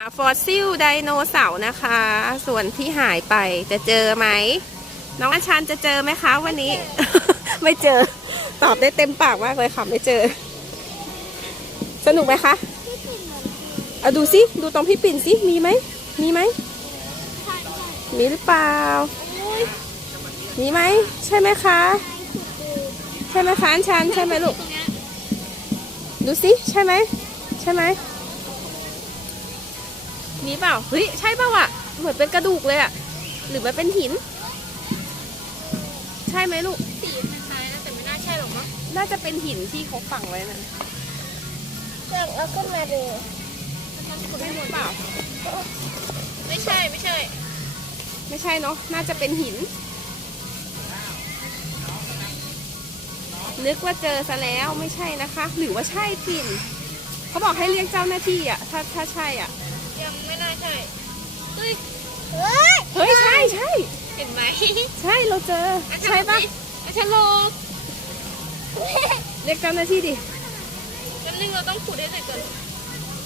ฟอสซิลไดโนเสาร์นะคะ ส่วนที่หายไปจะเจอไหม น้องอาชันจะเจอไหมคะวันนี้ ไม่เจอ ตอบได้เต็มปากมากเลยค่ะ ไม่เจอ สนุกไหมคะเอาดูสิดูตรงพี่ปิ่นสิมีไหมมีไหมมีหรือเปล่า มีไหมใช่ไหมคะ ใช่ไหมคะอันชันใช่ไหมลูก ดูสิใช่ไหมใช่ไหม มีเปล่า เฮ้ย ใช่เปล่าอะเหมือนเป็นกระดูกเลยอะหรือมันเป็นหิน ใช่ไหมลูก สีมันคล้ายนะแต่ไม่น่าใช่หรอกมั้งน่าจะเป็นหินที่เขาฝังไว้นั่นเรื่องเอาขึ้นมาดูใช่หรือเปล่า ไม่ใช่ไม่ใช่ ไม่ใช่เนาะ น่าจะเป็นหิน นึกว่าเจอซะแล้วไม่ใช่นะคะ หรือว่าใช่ปิ่นเขาบอกให้เรียกเจ้าหน้าที่อะถ้าถ้าใช่อะ ไหมใช่เราเจอ ใช่ปะอาชะโลเรียกเจ้าหน้าที่ดิแป๊บนึงเราต้องขุดให้เสร็จก่อน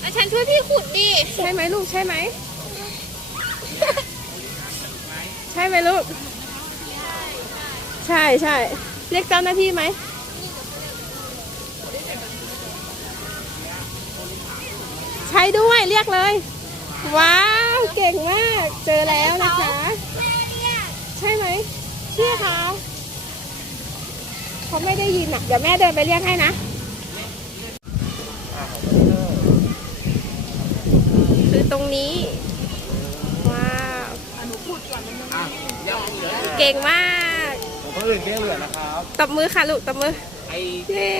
อาชันช่วยพี่ขุดดิ ใช่ไหมลูกใช่ไหม ใช่ไหมลูก ใช่ใช่เรียกเจ้าหน้าที่ไหมใช่ด้วยเรียกเลย ว้าว เก่งมาก เจอแล้วนะคะใช่ไหม พี่คะเขาไม่ได้ยินอะ เดี๋ยวแม่เดินไปเรียกให้นะ คือตรงนี้ ว้าวเก่งมากผมก็อื่นเรียกเหลือนะครับ ตบมือค่ะลูก ตบมือ ไอ้ เย้